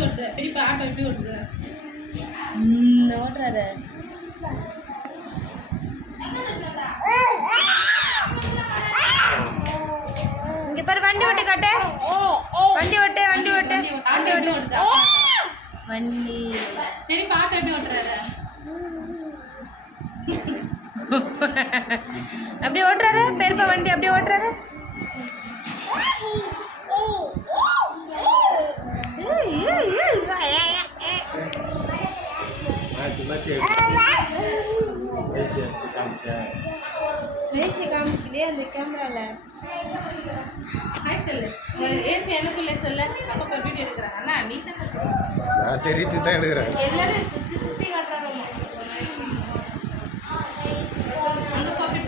ஓடுது பெரியப்பா ஆட்டோ எப்படி ஓடுது ஓட்டுறாரு இங்க பாரு வண்டி ஓட்டு காட்டு வண்டி ஓட்டு வண்டி ஓட்டு ஆட்டோ எப்படி ஓடுதா வண்டி பெரியப்பா ஆட்டோ எப்படி ஓட்டுறாரு அப்படி ஓட்டுறாரு பெரியப்பா வண்டி அப்படியே ஓட்டுறாரு பேசி காமிக்கலையே அந்த கேமரால ஹாய் சொல்லு ஏசி எனக்குள்ளே சொல்லு அப்பா போய் வீடியோ எடுக்கிறாங்க அண்ணா நீ நான் தெரிவித்து தான் எடுக்கிறேன். எல்லாரும் சுற்றி சுற்றி காட்டுறாங்க அங்கே போய்